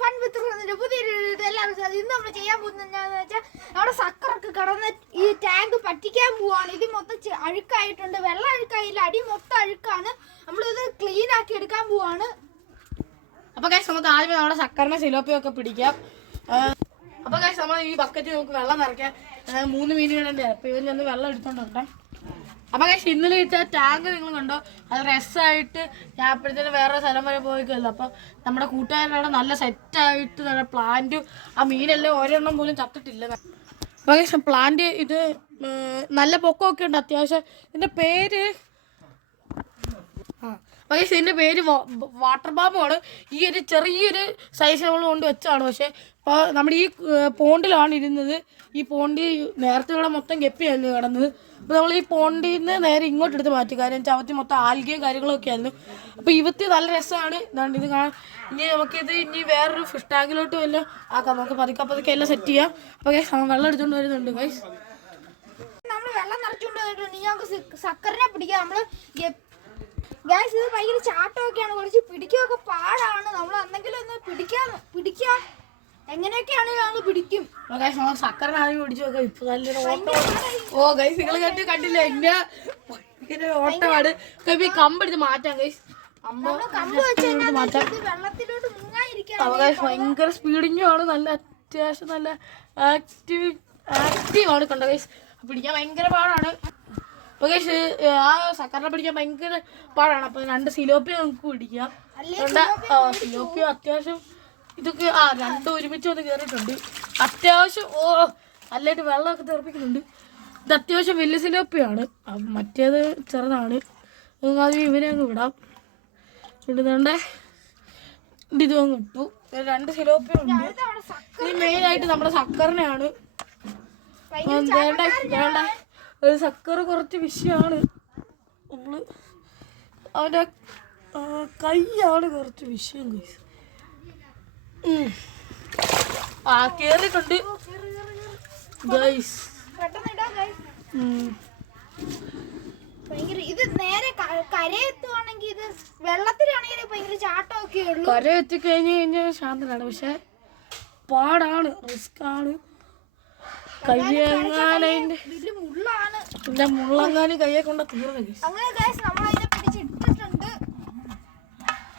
Fun വിത്ത് പുതിയൊരു sir ഇന്ന് നമ്മൾ ചെയ്യാൻ പോകുന്നത് എന്താണെന്ന് വെച്ചാൽ അവിടെ സക്കറൊക്കെ കടന്ന് ഈ ടാങ്ക് പറ്റിക്കാൻ പോവാണ്. ഇത് മൊത്തം അഴുക്കായിട്ടുണ്ട്. വെള്ളം അഴുക്കായില്ല. അടി മൊത്തം അഴുക്കാണ്. നമ്മളിത് ക്ലീൻ ആക്കി എടുക്കാൻ പോവാണ്. അപ്പൊ ഗൈസ് നമുക്ക് ആദ്യമേ നമ്മുടെ സക്കറിനെ സിലോപ്പിയൊക്കെ പിടിക്കാം. അപ്പോൾ അപ്പൊ ഗൈസ് നമ്മൾ ഈ ബക്കറ്റ് നമുക്ക് വെള്ളം നിറയ്ക്കാം. മൂന്ന് മീനുകളുണ്ട്. അപ്പൊ ഇവരിൽ നിന്ന് വെള്ളം എടുത്തോണ്ടോട്ടെ അപ്പൊ ഗൈസ് ഇന്നലെ ഇട്ട ടാങ്ക് നിങ്ങൾ കണ്ടോ? അത് രസമായിട്ട് ഞാൻ അപ്പോഴത്തേനും വേറെ സ്ഥലം വരെ പോയിക്കല്ലോ. അപ്പൊ നമ്മുടെ കൂട്ടുകാരനവിടെ നല്ല സെറ്റായിട്ട് നല്ല പ്ലാന്റും ആ മീനെല്ലാം ഒരെണ്ണം പോലും ചത്തിട്ടില്ല. ഗൈസ് പ്ലാന്റ് ഇത് നല്ല പൊക്കമൊക്കെ ഉണ്ട് അത്യാവശ്യം. ഇതിന്റെ പേര് പക്ഷേ ഇതിന്റെ പേര് വാട്ടർ ബാമാണ് ഈ ഒരു ചെറിയൊരു സൈസ് നമ്മൾ കൊണ്ട് വെച്ചാണ് പക്ഷേ ഇപ്പോൾ നമ്മുടെ ഈ പോണ്ടിലാണ് ഇരുന്നത്. ഈ പോണ്ടി നേരത്തെ ഇവിടെ മൊത്തം ഗപ്പിയായിരുന്നു കിടന്നത്. അപ്പോൾ നമ്മൾ ഈ പോണ്ടിൽ നിന്ന് നേരെ ഇങ്ങോട്ട് എടുത്ത് മാറ്റി. കാര്യം ചവറ്റി മൊത്തം ആൽഗയും കാര്യങ്ങളൊക്കെ ആയിരുന്നു. അപ്പോൾ ഇവത്തി നല്ല രസമാണ്. ഇതാണ് ഇത് കാണാൻ. ഇനി നമുക്കിത് ഇനി വേറൊരു ഫിഷ് ടാങ്കിലോട്ട് വല്ലതും ആക്കാം. നമുക്ക് പതുക്കെ പതുക്കെ എല്ലാം സെറ്റ് ചെയ്യാം. അപ്പോൾ വെള്ളം എടുത്തുകൊണ്ട് വരുന്നുണ്ട് ഗൈസ് നമ്മൾ വെള്ളം നിറച്ചുകൊണ്ട് വന്നിട്ടുണ്ട്. നമുക്ക് സക്കറിനെ പിടിക്കാം. നമ്മൾ ഗ്യാസ് ഇത് ഭയങ്കര ചാട്ടമൊക്കെയാണ്. കുറച്ച് പിടിക്കുകയൊക്കെ പാടാണ്. നമ്മൾ എന്തെങ്കിലും ഒന്ന് പിടിക്കാൻ പിടിക്കാം എങ്ങനെയൊക്കെയാണെങ്കിലും പിടിക്കും? ഓ ഗൈസ് നമ്മൾ സക്കറിനെ ആദ്യം പിടിച്ചു നോക്കാം. ഇപ്പോൾ നല്ലൊരു ഓട്ടം ഓ ഗൈസ് നിങ്ങൾ കണ്ട് കണ്ടില്ല? എന്നെ ഭയങ്കര ഓട്ടമാണ്. കമ്പെടുത്ത് മാറ്റാം ഗൈസ്. അമ്മ മാറ്റാം. ഭയങ്കര ആണ്. നല്ല അത്യാവശ്യം നല്ല ആക്റ്റീവ് ആക്റ്റീവ് ആണ് കണ്ടോ ഗൈസ്? പിടിക്കാൻ ഭയങ്കര പാടാണ്. അപ്പൊ ഗൈസ് ആ സക്കറിനെ പിടിക്കാൻ ഭയങ്കര പാടാണ്. അപ്പൊ രണ്ട് സിലോപ്പി നമുക്ക് പിടിക്കാം സിലോപ്പി അത്യാവശ്യം ഇതൊക്കെ ആ രണ്ടും ഒരുമിച്ച് ഒന്ന് കയറിയിട്ടുണ്ട് അത്യാവശ്യം ഓ നല്ലതായിട്ട് വെള്ളമൊക്കെ തെറിപ്പിക്കുന്നുണ്ട്. ഇത് അത്യാവശ്യം വലിയ സിലോപ്പിയാണ്. മറ്റേത് ചെറുതാണ്. അത് ഇവനെ അങ്ങ് വിടാം. ഇടുന്നുണ്ട് ഇത് അങ്ങ് ഇട്ടു. രണ്ട് സിലോപ്പിയുണ്ട് ഇത് മെയിൻ ആയിട്ട് നമ്മുടെ സക്കറിനെയാണ്. വേണ്ട വേണ്ട. ഒരു സക്കർ കുറച്ച് വിഷയമാണ് നമ്മൾ അവന്റെ ആ, കൈയാണ് കുറച്ച് വിഷയം. ഉം. ആ കേറിയിട്ടുണ്ട്. ഗൈസ് ഇത് നേരെ കരയെത്തുവാണെങ്കിൽ ഇത് വെള്ളത്തിലാണെങ്കിൽ ഭയങ്കര ചാട്ടമൊക്കെ ഉള്ളൂ. കര എത്തിക്കഴിഞ്ഞ് കഴിഞ്ഞാൽ ശാന്തനാണ്. പക്ഷെ പാടാണ് റിസ്ക് ആണ് മുള്ളാണ്. പിന്നെ മുള്ളങ്ങാനും കയ്യെ കൊണ്ട തീർന്നു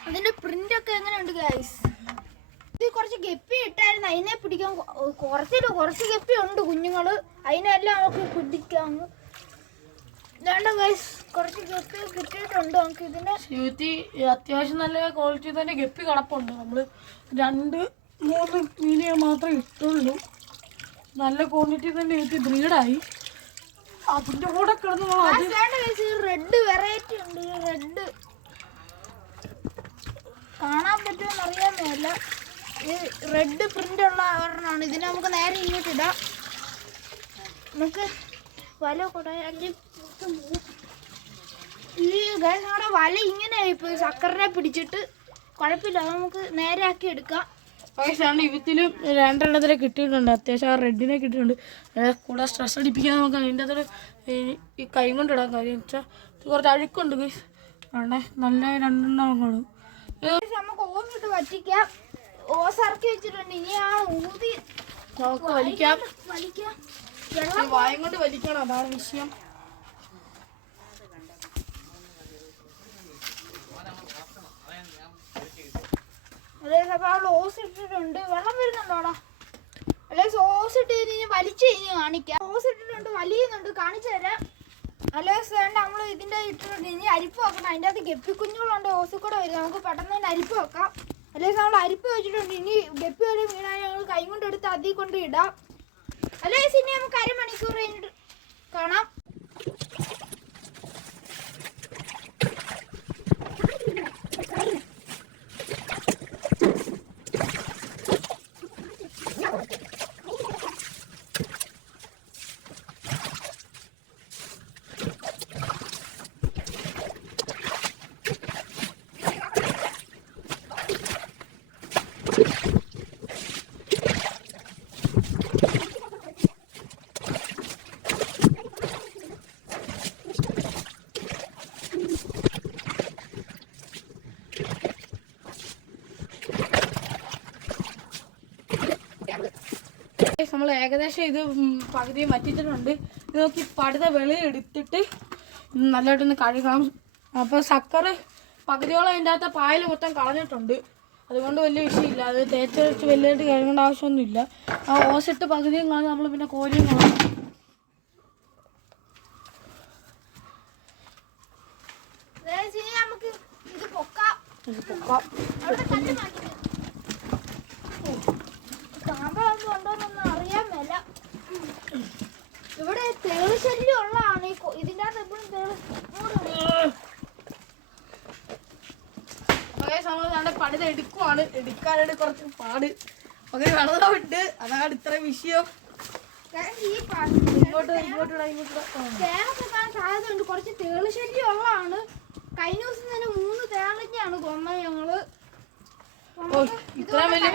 അതിന്റെ പ്രിന്റ് ഒക്കെ എങ്ങനെയുണ്ട് ഗൈസ് ഇത് കുറച്ച് ഗപ്പി ഇട്ടായിരുന്നു. അതിനെ പിടിക്കാൻ കുറച്ചില്ല കുറച്ച് ഗപ്പി ഉണ്ട് കുഞ്ഞുങ്ങൾ. അതിനെല്ലാം നമുക്ക് പിടിക്കാം. വേണ്ട ഗൈസ് കുറച്ച് ഗപ്പി കിട്ടിയിട്ടുണ്ട്. നമുക്ക് ഇതിനെ ശിവത്തി അത്യാവശ്യം നല്ല ക്വാളിറ്റി തന്നെ ഗപ്പി കിടപ്പുണ്ട്. നമ്മൾ രണ്ട് മൂന്ന് മീനിയെ മാത്രമേ ഇട്ടുള്ളൂ. നല്ല ക്വാണ്ടിറ്റി തന്നെ എനിക്ക് ബ്രീഡായി അതിന്റെ കൂടെ കിടന്ന് റെഡ് വെറൈറ്റി ഉണ്ട് റെഡ് കാണാൻ പറ്റുമെന്ന് അറിയാൻ മേല ഈ റെഡ് പ്രിന്റ് ഉള്ള ഒരെണ്ണമാണ് ഇതിനെ നമുക്ക് നേരെ ഇങ്ങോട്ട് ഇടാം. നമുക്ക് വല കുടയാలి ഈ ഗൈസ് നമ്മുടെ വല ഇങ്ങനെ ആയിപ്പോയി സക്കറിനെ പിടിച്ചിട്ട് കുഴപ്പമില്ല. നമുക്ക് നേരെ ആക്കി എടുക്കാം. പക്ഷേ ഇവത്തിലും രണ്ടെണ്ണത്തിലെ കിട്ടിയിട്ടുണ്ട്. അത്യാവശ്യം ആ റെഡിനെ കിട്ടിയിട്ടുണ്ട്. കൂടെ സ്ട്രെസ് അടിപ്പിക്കാൻ നമുക്ക് അതിന്റെ അകത്ത് ഈ കൈ കൊണ്ട് ഇടാൻ കാര്യം വെച്ചാൽ കുറച്ച് അഴുക്കുണ്ട് ഗൈസ് അവിടെ നല്ല രണ്ടെണ്ണം കാണും നമുക്ക് ഓന്നിട്ട് വറ്റിക്കാം. ഓസ് ഇറക്കി വെച്ചിട്ടുണ്ട്. ഇനി ആ ഊതി നമുക്ക് വലിക്കാം. വലിക്കാം. വായം കൊണ്ട് വലിക്കണം. അതാണ് വിഷയം അതെ അപ്പൊ അവൾ ഓസ് ഇട്ടിട്ടുണ്ട്. വെള്ളം വരുന്നുണ്ടോടാ? അല്ലെ ഓസ് ഇട്ട് കഴിഞ്ഞ് വലിച്ചു കഴിഞ്ഞ് കാണിക്കാം. ഓസ് ഇട്ടിട്ടുണ്ട് വലിയുന്നുണ്ട്. കാണിച്ചു തരാം. അല്ലെ വേണ്ട നമ്മൾ ഇതിന്റെ ഇട്ടിട്ടുണ്ട്. ഇനി അരിപ്പ് വെക്കണം. അതിന്റെ അകത്ത് ഗപ്പിക്കുഞ്ഞുകളുണ്ട് ഓസിൽ കൂടെ വരും. നമുക്ക് പെട്ടെന്ന് തന്നെ അരിപ്പ് വെക്കാം. അല്ലെങ്കിൽ നമ്മൾ അരിപ്പ് വെച്ചിട്ടുണ്ട്. ഇനി ഗപ്പി വരെ വീണാൽ ഞങ്ങൾ കൈ കൊണ്ട് അതിൽ കൊണ്ട് ഇടാം. നമ്മൾ ഏകദേശം ഇത് പകുതിയും പകുതി വറ്റിച്ചിട്ടുണ്ട്. ഇത് നോക്കി പടുത വെളി എടുത്തിട്ട് നല്ലതായിട്ടൊന്ന് കഴുകണം. അപ്പോൾ സക്കർ പകുതിയോളം അതിന്റെ അകത്ത് പായൽ മൊത്തം കളഞ്ഞിട്ടുണ്ട്. അതുകൊണ്ട് വലിയ വിഷയമില്ല. അത് തേച്ച് വെച്ച് വലിയതായിട്ട് കഴുകേണ്ട ആവശ്യമൊന്നുമില്ല. ആ ഓസിട്ട് പകുതിയും കളഞ്ഞ് നമ്മൾ പിന്നെ കോരിയും കളഞ്ഞു നമുക്ക് ഇത് പൊക്കാം. പൊക്കാം. അവിടെ കല്ല് മാറ്റി താമ്പളൊന്നും ഉണ്ടോന്നൊന്നും അറിയാൻ മേല ഇവിടെ തേൾ ശല്യം ഉള്ളതാണ്. ഇതിന്റെ അകത്ത് എപ്പോഴും തേൾ നമ്മുടെ പണിത് എടുക്കുവാണ്. എടുക്കാനായിട്ട് കുറച്ച് പാട്. അങ്ങനെ വെള്ളമുണ്ട് അതാണ് ഇത്ര വിഷയം. ഇങ്ങോട്ട് ഇങ്ങോട്ട് ഇങ്ങോട്ട്. ആ. തേനൊക്കെ കുറച്ച് തേൾ ശല്യം ഉള്ളതാണ്. കഴിഞ്ഞ ദിവസം തന്നെ മൂന്ന് തേളഞ്ഞാണ് കൊന്നത് ഞങ്ങൾ. ഓ ഇത്രയും വലിയ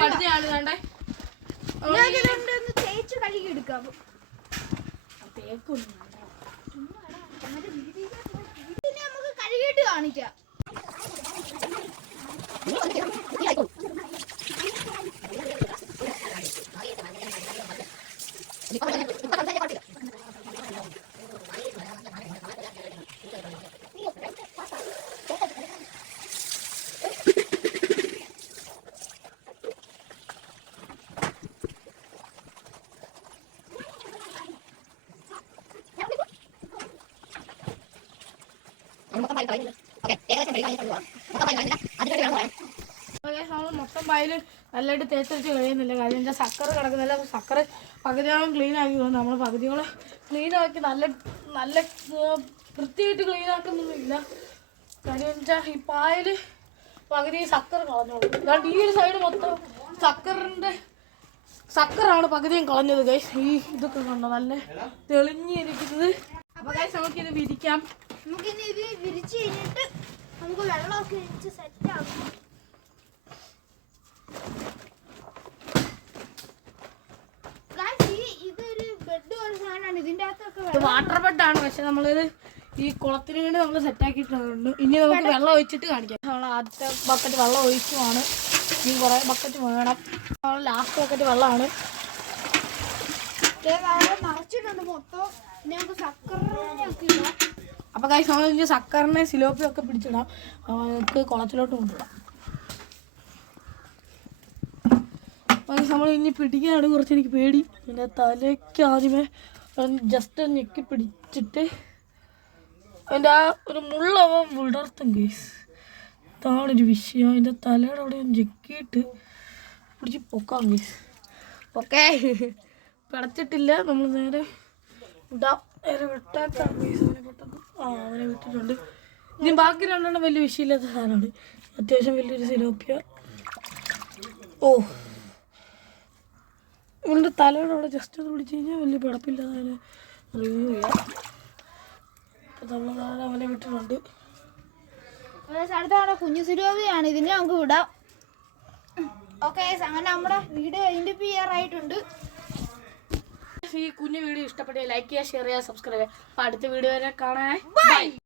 ഒന്ന് തേച്ച് കഴുകി എടുക്കാം. നമുക്ക് കഴുകിയിട്ട് കാണിക്കാം നമ്മൾ മൊത്തം പായൽ നല്ലതായിട്ട് തേച്ചടിച്ച് കഴിയുന്നില്ല. കാര്യം എന്താ സക്കർ കിടക്കുന്നില്ല. സക്കർ പകുതിയോളം ക്ലീൻ ആക്കി പോകുന്നു നമ്മൾ പകുതിയോളം ക്ലീൻ ആക്കി നല്ല നല്ല വൃത്തിയായിട്ട് ക്ലീൻ ആക്കുന്നൊന്നുമില്ല. കാര്യം വെച്ചാൽ ഈ പായൽ പകുതി സക്കർ കളഞ്ഞോളൂ. ഈ ഒരു സൈഡ് മൊത്തം സക്കറിന്റെ സക്കറാണ് പകുതിയും കളഞ്ഞത്. ഗൈസ് ഈ ഇതൊക്കെ കണ്ടോ നല്ല തെളിഞ്ഞിരിക്കുന്നത്. അപ്പോൾ ഗൈസ് നമുക്കിത് വിരിക്കാം. നമുക്കിനി ഇത് വിരിച്ച് കഴിഞ്ഞിട്ട് നമുക്ക് വെള്ളമൊക്കെ ഒഴിച്ച് സെറ്റ് ആക്കും Guys, ഈ- ഇതൊരു ബെഡ് ആണ് സാധനമാണ്. ഇതിന്റെ അകത്തൊക്കെ ഇത് വെള്ളം വാട്ടർ ബെഡാണ് പക്ഷെ നമ്മളിത് ഈ കുളത്തിന് വേണ്ടി നമ്മൾ സെറ്റാക്കിയിട്ടുണ്ട് ഇനി നമുക്ക് വെള്ളം ഒഴിച്ചിട്ട് കാണിക്കാം. നമ്മൾ ആദ്യത്തെ ബക്കറ്റ് വെള്ളം ഒഴിച്ചുമാണ് ഇനി കുറേ ബക്കറ്റ് വേണം. നമ്മൾ ലാസ്റ്റ് ബക്കറ്റ് വെള്ളമാണ്. നിറച്ചിട്ടുണ്ട് മൊത്തം. ഇനി നമുക്ക് സക്കറിനൊക്കെ ഇടാം അപ്പോൾ കാര്യം നമ്മൾ ഇനി സക്കറിനെ സിലോപ്പിയും ഒക്കെ പിടിച്ചിടാം. നമുക്ക് കുളത്തിലോട്ട് കൊണ്ടുവിടാം. അപ്പോൾ നമ്മൾ ഇനി പിടിക്കാനാണ് കുറച്ച് എനിക്ക് പേടി. പിന്നെ തലയ്ക്ക് ആദ്യമേ ജസ്റ്റ് ഞെക്കി പിടിച്ചിട്ട് അതിന്റെ ആ ഒരു മുള്ളവൻ വിടർത്തും കേസ് ഇതാണൊരു വിഷയം. അതിന്റെ തലയുടെ അവിടെ ഞെക്കിയിട്ട് പിടിച്ച് പൊക്കാം കേസ് ഓക്കേ പിടച്ചിട്ടില്ല. നമ്മൾ നേരെ ഇടാം. നേരെ വിട്ടേക്കാം കേസ് അവനെ പെട്ടെന്ന് ആ അവനെ വിട്ടിട്ടുണ്ട്. ഇനി ബാക്കി രണ്ടെണ്ണം വലിയ വിഷയമില്ലാത്ത സാധനമാണ്. അത്യാവശ്യം വലിയൊരു സിലോപ്പിയ. ഓ. ഇവളുടെ തലയുടെ അവിടെ ജസ്റ്റ് ഒന്ന് പിടിച്ചു കഴിഞ്ഞാൽ വലിയ പിടപ്പില്ലാതെ അതിനെ റിവ്യൂ ചെയ്യാം അപ്പോൾ നമ്മൾ അവനെ വിട്ടിട്ടുണ്ട്. അടുത്താണ് കുഞ്ഞു സുരോഗിയാണ് ഇതിനെ നമുക്ക് വിടാം. ഓക്കെ അങ്ങനെ നമ്മുടെ വീഡിയോ അതിന്റെ ചെയ്യാറായിട്ടുണ്ട്. ഈ കുഞ്ഞു വീഡിയോ ഇഷ്ടപ്പെട്ടെങ്കിൽ ലൈക്ക് ചെയ്യുക ഷെയർ ചെയ്യുക സബ്സ്ക്രൈബ് ചെയ്യുക. അപ്പൊ അടുത്ത വീഡിയോ വരെ കാണാൻ. ബൈ